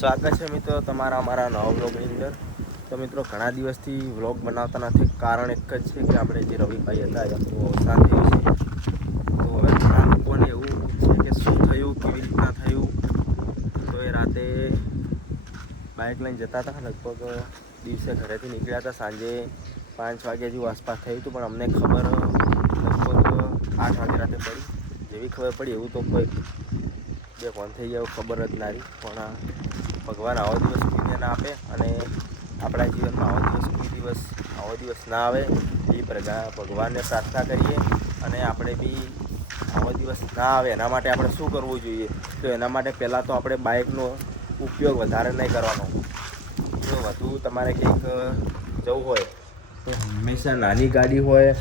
સ્વાગત છે મિત્રો તમારા અમારા નવા વ્લોગની અંદર। તો મિત્રો ઘણા દિવસથી વ્લોગ બનાવતા નથી, કારણ એક જ છે કે આપણે જે રવિભાઈ હતા એમનું અવસાન થયું છે। તો હવે ઘણા લોકોને એવું છે કે શું થયું, કેવી રીતના થયું। તો એ રાતે બાઇક લઈને જતા હતા, લગભગ દિવસે ઘરેથી નીકળ્યા હતા, સાંજે 5 વાગ્યા જેવું આસપાસ થયું હતું, પણ અમને ખબર લગભગ 8 વાગે રાતે પડી। જેવી ખબર પડી એવું તો કોઈ બે ફોન થઈ જાય ખબર જ ના રહી, પણ ભગવાન આવો દિવસ કોઈને ના આપે અને આપણા જીવનમાં આવો દિવસ ના આવે એ ભગવાનને પ્રાર્થના કરીએ। અને આપણે બી આવો દિવસ ના આવે એના માટે આપણે શું કરવું જોઈએ, તો એના માટે પહેલાં તો આપણે બાઇકનો ઉપયોગ વધારે નહીં કરવાનો। જો વધુ તમારે કંઈક જવું હોય તો હંમેશા નાની ગાડી હોય,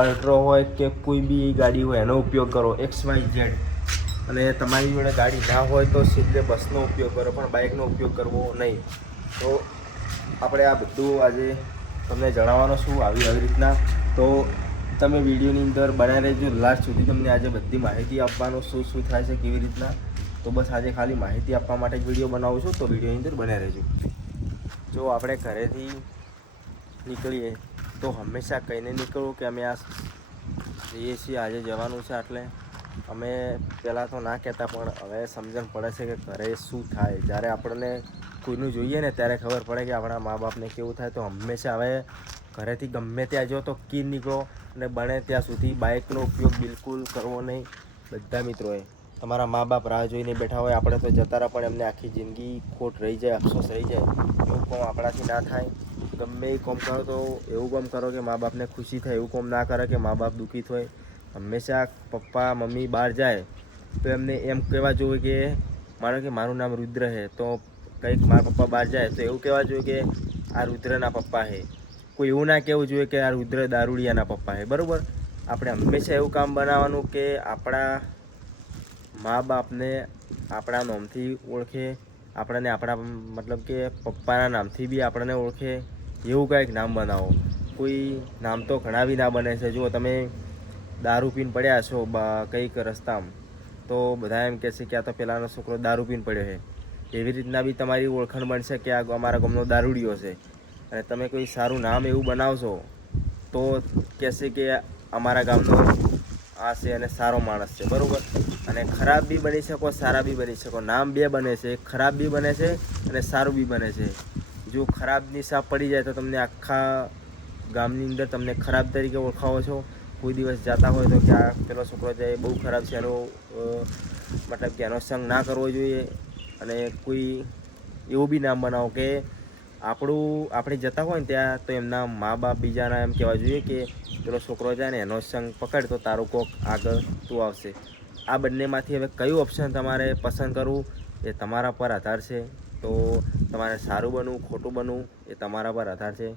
અલ્ટ્રો હોય કે કોઈ બી ગાડી હોય એનો ઉપયોગ કરો, XYZ। અને તમારી જોડે ગાડી ના હોય તો સીધે બસનો ઉપયોગ કરો, પણ બાઇકનો ઉપયોગ કરવો નહીં। તો આપણે આ બધું આજે તમને જણાવવાનો છું આવી રીતના। તો તમે વિડીયોની અંદર બનાવી રહેજો લાસ્ટ સુધી, તમને આજે બધી માહિતી આપવાનો શું થાય છે કેવી રીતના। તો બસ આજે ખાલી માહિતી આપવા માટે જ વિડીયો બનાવું છું, તો વિડીયોની અંદર બનાવી રહેજો। જો આપણે ઘરેથી નીકળીએ તો હંમેશા કહીને નીકળવું કે અમે આ જઈએ છીએ, આજે જવાનું છે। એટલે અમે પહેલાં તો ના કહેતા, પણ હવે સમજણ પડે છે કે ઘરે શું થાય। જ્યારે આપણને કોઈનું જોઈએ ને ત્યારે ખબર પડે કે આપણા મા બાપને કેવું થાય। તો હંમેશા હવે ઘરેથી ગમે ત્યાં જો તો કી નીકળો, અને બને ત્યાં સુધી બાઇકનો ઉપયોગ બિલકુલ કરવો નહીં બધા મિત્રોએ। તમારા મા બાપ રાહ જોઈને બેઠા હોય, આપણે તો જતા રહે પણ એમને આખી જિંદગી ખોટ રહી જાય, અફસોસ રહી જાય। એવું કામ આપણાથી ના થાય। ગમે એ કામ કરો તો એવું કામ કરો કે મા બાપને ખુશી થાય, એવું કામ ના કરે કે મા બાપ દુઃખી થાય। હંમેશા પપ્પા મમ્મી બહાર જાય તો એમને એમ કહેવા જોઈએ કે માનો કે મારું નામ રુદ્ર છે, તો કંઈક મારા પપ્પા બહાર જાય તો એવું કહેવા જોઈએ કે આ રુદ્રના પપ્પા છે। કોઈ એવું ના કહેવું જોઈએ કે આ રુદ્ર દારૂડિયાના પપ્પા છે, બરાબર। આપણે હંમેશા એવું કામ બનાવવાનું કે આપણા મા બાપને આપણા નામથી ઓળખે, આપણને આપણા મતલબ કે પપ્પાના નામથી બી આપણને ઓળખે એવું કંઈક નામ બનાવો। કોઈ નામ તો ઘણા બી ના બને છે। જો તમે દારૂ પીને પડ્યા છો કંઈક રસ્તામાં, તો બધા એમ કહે છે કે આ તો પેલાનો છોકરો દારૂ પીને પડ્યો છે। એવી રીતના બી તમારી ઓળખાણ બનશે કે આ અમારા ગામનો દારૂડિયો છે। અને તમે કોઈ સારું નામ એવું બનાવશો તો કહેશે કે અમારા ગામનો આ છે અને સારો માણસ છે, બરાબર। અને ખરાબ બી બની શકો, સારા બી બની શકો। નામ બે બને છે, એક ખરાબ બી બને છે અને સારું બી બને છે। જો ખરાબની સાપ પડી જાય તો તમને આખા ગામની અંદર તમને ખરાબ તરીકે ઓળખાવો છો। કોઈ દિવસ જતા હોય તો કે આ પેલો છોકરો જાય બહુ ખરાબ છે, એનો મતલબ કે એનો સંગ ના કરવો જોઈએ। અને કોઈ એવું બી નામ બનાવો કે આપણે જતા હોય ને ત્યાં તો એમના મા બાપ બીજાના એમ કહેવા જોઈએ કે પેલો છોકરો જાય ને એનો સંગ પકડ તો તારું કોક આગળ તું આવશે। આ બંનેમાંથી હવે કયું ઓપ્શન તમારે પસંદ કરવું એ તમારા પર આધાર છે। તો તમારે સારું બનવું ખોટું બનવું એ તમારા પર આધાર છે।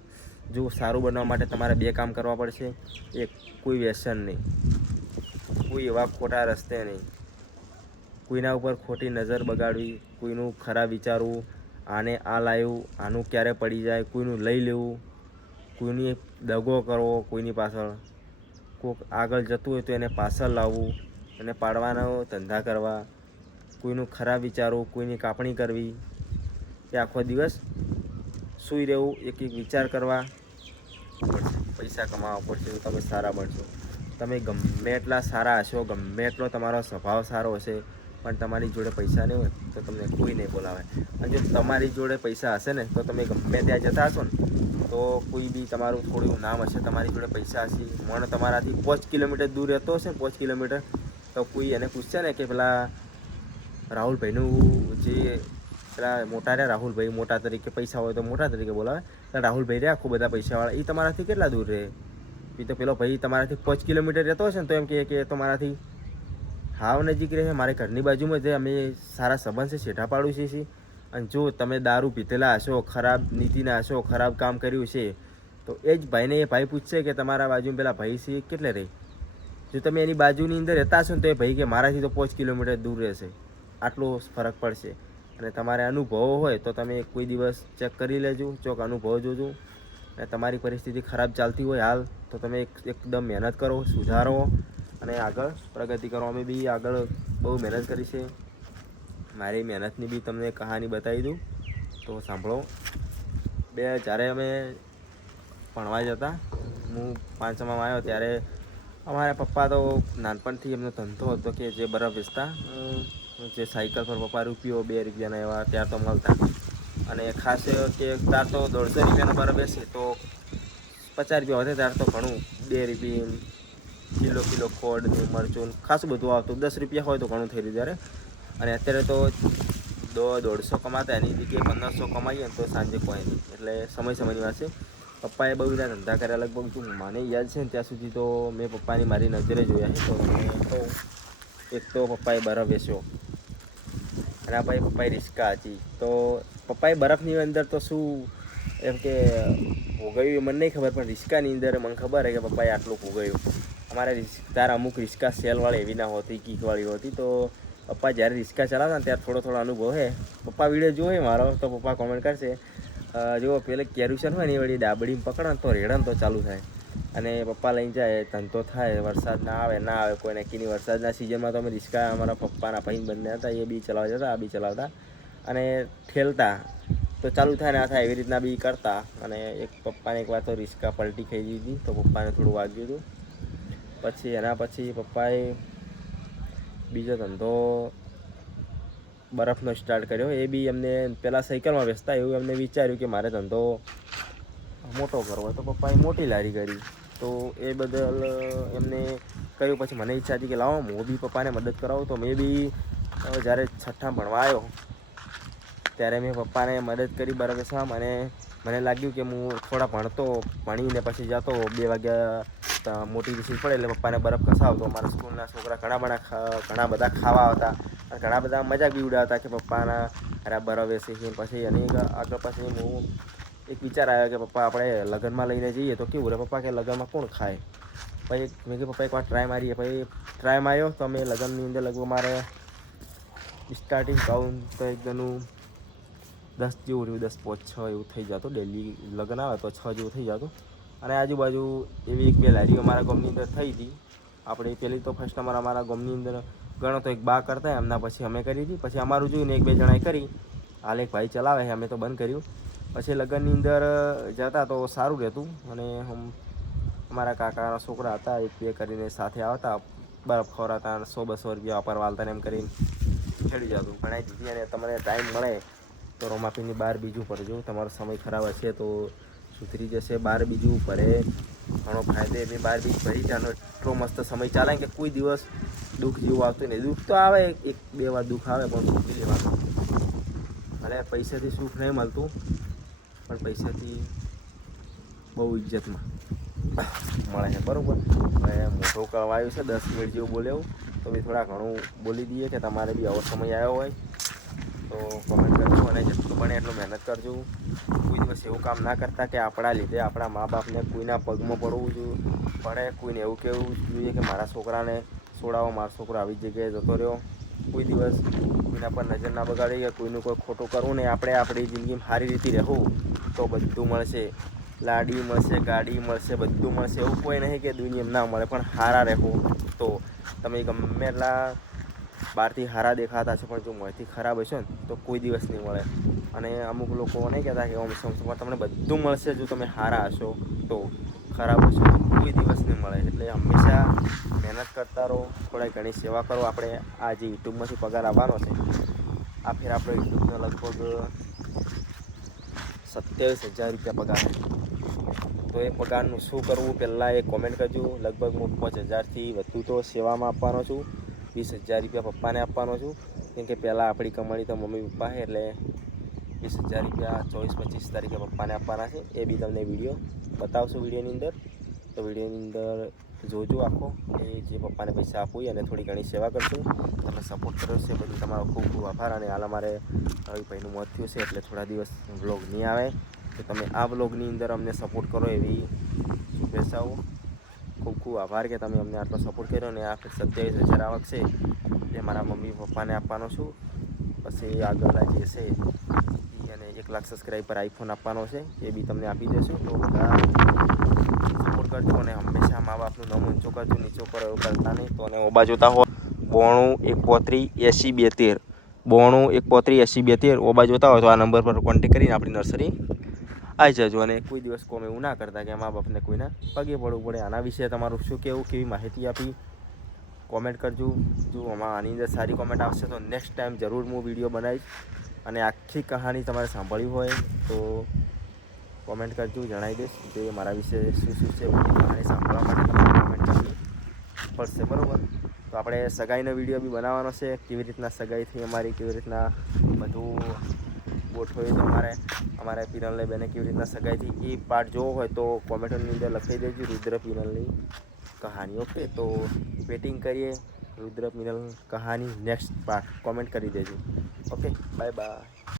જો સારું બનવા માટે તમારે બે કામ કરવા પડશે। એક, કોઈ વ્યસન નહીં, કોઈ એવા ખોટા રસ્તે નહીં, કોઈના ઉપર ખોટી નજર બગાડવી, કોઈનું ખરાબ વિચારવું, આને આ લાવ્યું આનું ક્યારે પડી જાય, કોઈનું લઈ લેવું, કોઈની દગો કરવો, કોઈની પાછળ કોઈક આગળ જતું હોય તો એને પાછળ લાવવું અને પાડવાનો ધંધા કરવા, કોઈનું ખરાબ વિચારવું, કોઈની કાપણી કરવી, એ આખો દિવસ સૂઈ રહેવું, એક વિચાર કરવા પડશે, પૈસા કમાવા પડશે તો તમે સારા બનશો। તમે ગમે એટલા સારા હશો, ગમે એટલો તમારો સ્વભાવ સારો હશે, પણ તમારી જોડે પૈસા નહીં હોય તો તમને કોઈ નહીં બોલાવે। અને જો તમારી જોડે પૈસા હશે ને તો તમે ગમે ત્યાં જતા હશો ને તો કોઈ બી તમારું થોડું નામ હશે, તમારી જોડે પૈસા હશે, મને તમારાથી 5 કિલોમીટર દૂર રહેતો હશે ને 5 કિલોમીટર, તો કોઈ એને પૂછશે ને કે પેલા રાહુલભાઈનું જે પેલા મોટા રહ્યા રાહુલભાઈ મોટા તરીકે પૈસા હોય તો મોટા તરીકે બોલાવે, તો રાહુલભાઈ રહ્યા ખૂબ બધા પૈસાવાળા, એ તમારાથી કેટલા દૂર રહે? એ તો પેલો ભાઈ તમારાથી 5 કિલોમીટર રહેતો હશે ને તો એમ કે તમારાથી હાવ નજીક રહે, મારે ઘરની બાજુમાં જ અમે સારા સંબંધ છે, શેઠા પાડું છીએ। અને જો તમે દારૂ પીધેલા હશો, ખરાબ નીતિના હશો, ખરાબ કામ કર્યું છે, તો એ જ ભાઈને એ ભાઈ પૂછશે કે તમારા બાજુમાં પેલા ભાઈ છે કેટલે રહે? જો તમે એની બાજુની અંદર રહેતા હશો ને તો એ ભાઈ કે મારાથી તો 5 કિલોમીટર દૂર રહેશે, આટલો ફરક પડશે। અને તમારે અનુભવો હોય તો તમે કોઈ દિવસ ચેક કરી લેજો, ચોક અનુભવ જોજો। અને તમારી પરિસ્થિતિ ખરાબ ચાલતી હોય હાલ તો તમે એકદમ મહેનત કરો, સુધારો અને આગળ પ્રગતિ કરો। અમે બી આગળ બહુ મહેનત કરી છે, મારી મહેનતની બી તમને કહાની બતાવી દઉં તો સાંભળો. જ્યારે અમે ભણવા જતા, હું 5મામાં આવ્યો ત્યારે અમારા પપ્પા તો નાનપણથી એમનો ધંધો હતો કે જે બરફ વેચતા, જે સાયકલ પર પપ્પા રૂપિયો 2 રૂપિયાના એવા ત્યાર તો મળતા. અને ખાસ કે ત્યાર તો 150 રૂપિયાનો બરફ બેસે તો 50 રૂપિયા વધે, ત્યાર તો ઘણું 2 રૂપિયા કિલો ખોડ ને મરચું ખાસું બધું આવતું. 10 રૂપિયા હોય તો ઘણું થઈ રહ્યું ત્યારે. અને અત્યારે તો 150 કમાતા, એની જગ્યાએ 1500 કમાઈએ તો સાંજે કોઈ નહીં. એટલે સમયની વાત છે. પપ્પાએ બહુ બધા ધંધા કર્યા, લગભગ મને યાદ છે ને ત્યાં સુધી તો મેં પપ્પાની મારી નજરે જોયા છે. તો એક તો પપ્પાએ બરફ વેચ્યો, અને ભાઈ પપ્પાએ રિસ્કા હતી. તો પપ્પાએ બરફની અંદર તો શું એમ કે ભોગવ્યું મને નહીં ખબર, પણ રિસ્કાની અંદર મને ખબર છે કે પપ્પાએ આટલું ભોગવ્યું. અમારે તાર અમુક રિસ્કા સેલવાળી એવી ના હોતી, કીકવાળી હોતી. તો પપ્પા જ્યારે રિસ્કા ચલાવતા ને ત્યારે થોડો અનુભવ છે. પપ્પા વિડીયો જોવે મારો તો પપ્પા કોમેન્ટ કરશે, જો પેલે કેરુશન હોય ને એ વળી ડાબડીમાં પકડે ને તો રેડન તો ચાલુ થાય. અને પપ્પા લઈને જાય, ધંધો થાય, વરસાદ ના આવે કોઈ નક્કી નહીં. વરસાદના સિઝનમાં તો અમે રિસ્કા અમારા પપ્પાના ભાઈ બંને હતા, એ બી ચલાવતા હતા, આ બી ચલાવતા, અને ઠેલતા તો ચાલુ થાય ને આ થાય એવી રીતના બી કરતા. અને એક પપ્પાને એક વાર તો રિસ્કા પલટી ખાઈ દીધી, તો પપ્પાને થોડું વાગ્યું હતું. પછી એના પછી પપ્પાએ બીજો ધંધો બરફનો સ્ટાર્ટ કર્યો. એ બી એમને પહેલાં સાયકલમાં વેચતા, એવું એમને વિચાર્યું કે મારે ધંધો મોટો કરવો હોય તો પપ્પાએ મોટી લારી કરી. તો એ બદલ એમને કર્યું. પછી મને ઈચ્છા હતી કે લાવો હું બી પપ્પાને મદદ કરાવું. તો મેં બી જ્યારે 6ઠ્ઠામાં ભણવા આવ્યો ત્યારે મેં પપ્પાને મદદ કરી બરફ વેચવામાં. અને મને લાગ્યું કે હું થોડા ભણીને પછી જતો 2 વાગ્યા મોટી રિસીઝ પડે એટલે પપ્પાને બરફ કસાવતો. અમારા સ્કૂલના છોકરા ઘણા બધા ખાવા આવતા, અને ઘણા બધા મજાક બી ઉડાવતા કે પપ્પાના અરે બરફ વેચે છે. પછી એની આગળ પછી હું એક વિચાર આવ્યો કે પપ્પા આપણે લગ્નમાં લઈને જઈએ તો કેવું રહે. પપ્પા કે લગ્નમાં કોણ ખાય. પછી મેં કીધું પપ્પા એકવાર ટ્રાય મારીએ. પછી ટ્રાય માર્યો તો અમે લગ્નની અંદર લગભગ મારે સ્ટાર્ટિંગ કહું તો એકદમનું 10 જેવું રહ્યું, 10 પોચ 6 એવું થઈ જતું. ડેલી લગ્ન આવે તો 6 જેવું થઈ જતું. અને આજુબાજુ એવી 1-2 લારીઓ અમારા ગામની અંદર થઈ હતી. આપણે પહેલી તો ફર્સ્ટ નંબર અમારા ગામની અંદર ગણો તો એક બા કરતા, એમના પછી અમે કરી હતી. પછી અમારું જોઈને 1-2 જણાએ કરી. હાલ એક ભાઈ ચલાવે છે, અમે તો બંધ કર્યું. પછી લગ્નની અંદર જતા તો સારું રહેતું. અને અમારા કાકાના છોકરા હતા, 1-2 કરીને સાથે આવતા, બરફ ખવડાવતા, 100-200 રૂપિયા વાપરવાલતા ને એમ કરીને ખેડી જતું. ભણાઈ દીધી. અને તમને ટાઈમ મળે તો રોમાપીની બહાર બીજું પડજો. તમારો સમય ખરાબ હશે તો સુધરી જશે. બહાર બીજું પડે ઘણો ફાયદો. એની બહાર બીજ ભરી જવાનો એટલો મસ્ત સમય ચાલે કે કોઈ દિવસ દુઃખ જેવું આવતું નહીં. દુઃખ તો આવે, 1-2 વાર દુઃખ આવે, પણ સુખી લેવાનું. ભલે પૈસાથી સુખ નહીં મળતું, પણ પૈસાથી બહુ ઇજ્જતમાં મળે છે. બરાબર. હવે મોટું કરવાયું છે, 10 મિનિટ જેવું બોલ્યું તો બી થોડા ઘણું બોલી દઈએ કે તમારે બી આવો સમય આવ્યો હોય તો કમેન્ટ કરજો. અને જેટલું બને એટલું મહેનત કરજો. કોઈ દિવસ એવું કામ ના કરતા કે આપણા લીધે આપણા મા બાપને કોઈના પગમાં પડવું પડે. કોઈને એવું કહેવું જોઈએ કે મારા છોકરાને છોડાવો, મારો છોકરો આવી જગ્યાએ જતો રહ્યો. કોઈ દિવસ કોઈના પર નજર ના બગાડી કે કોઈનું કોઈ ખોટું કરવું નહીં. આપણે આપણી જિંદગીમાં સારી રીતે રહેવું તો બધું મળશે. લાડી મળશે, ગાડી મળશે, બધું મળશે. એવું કોઈ નહીં કે દુનિયામાં ના મળે, પણ સારા રહેવું તો તમે ગમે એટલા બહારથી સારા દેખાતા છે, પણ જો મોંથી ખરાબ હશો ને તો કોઈ દિવસ નહીં મળે. અને અમુક લોકો નહીં કહેતા કે સમસમાં તમને બધું મળશે જો તમે સારા હશો, તો ખરાબ હશો તો કોઈ દિવસ નહીં મળે. એટલે હંમેશા મહેનત કરતા રહો, થોડા ઘણી સેવા કરો. આપણે આ જે યુટ્યુબમાંથી પગાર આવવાનો છે, આ ફેર આપણે યુટ્યુબનો લગભગ 27,000 રૂપિયા પગાર છે. તો એ પગારનું શું કરવું પહેલાં એ કોમેન્ટ કરજો. લગભગ હું 5,000થી વધુ તો સેવામાં આપવાનો છું. 20,000 રૂપિયા પપ્પાને આપવાનો છું, કેમ કે પહેલાં આપણી કમાણી તો મમ્મી પપ્પા છે. એટલે 20,000 રૂપિયા 24-25 તારીખે પપ્પાને આપવાના છે. એ બી તમને વિડીયો બતાવશું વિડીયોની અંદર. તો વિડીયોની અંદર જોજો આખો. એ જે પપ્પાને પૈસા આપવું અને થોડી ઘણી સેવા કરશું. તમે સપોર્ટ કર્યો છે બધું તમારો ખૂબ ખૂબ આભાર. અને હાલ અમારે રવિભાઈનું મોત થયું છે એટલે થોડા દિવસ વ્લોગ નહીં આવે. તો તમે આ વ્લોગની અંદર અમને સપોર્ટ કરો એવી શુભેચ્છાઓ. ખૂબ ખૂબ આભાર કે તમે અમને આટલો સપોર્ટ કર્યો. અને આ 27,000 આવક છે એ મારા મમ્મી પપ્પાને આપવાનો છું. પછી આગળના જે છે અને 1 લાખ સબસ્ક્રાઈબર આઈફોન આપવાનો છે, એ બી તમને આપી દેશું. તો બધા સપોર્ટ કરજો. અને હંમેશા મા બાપનું નામ ઊંચો કરજો, નીચો કરો એવું કરતા નહીં. તો અને ઓબા જોતા હો 92 135 80 72 92 135 80 72 ઓબા જોતા હોય તો આ નંબર પર કોન્ટેક કરીને આપણી નર્સરી આવી જજો. અને કોઈ દિવસ કોમ એવું ના કરતા કે મા બાપને કોઈના પગે પડવું પડે. આના વિશે તમારું શું કહેવું, કેવી માહિતી આપી કોમેન્ટ કરજો. જો આની અંદર સારી કોમેન્ટ આવશે તો નેક્સ્ટ ટાઈમ જરૂર હું વિડીયો બનાવીશ. અને આખી કહાની તમારે સાંભળવી હોય તો કોમેન્ટ કરજો, જણાવી દઈશ જે મારા વિશે શું છે કહાની સાંભળવા માટે કોમેન્ટ કરવી પડશે, બરાબર. તો આપણે સગાઈનો વિડીયો બી બનાવવાનો છે, કેવી રીતના સગાઈ અમારી, કેવી રીતના બધું ગોઠવ્યું તો અમારે પિનલને બેને કેવી રીતના સગાઈ થઈ એ પાર્ટ જોવો હોય તો કોમેન્ટની અંદર લખાઈ દેજો, રુદ્ર પિનલની કહાની. ઓકે, તો વેટિંગ કરીએ રુદ્ર પિનલ કહાની નેક્સ્ટ પાર્ટ, કોમેન્ટ કરી દેજો. Okay, bye bye.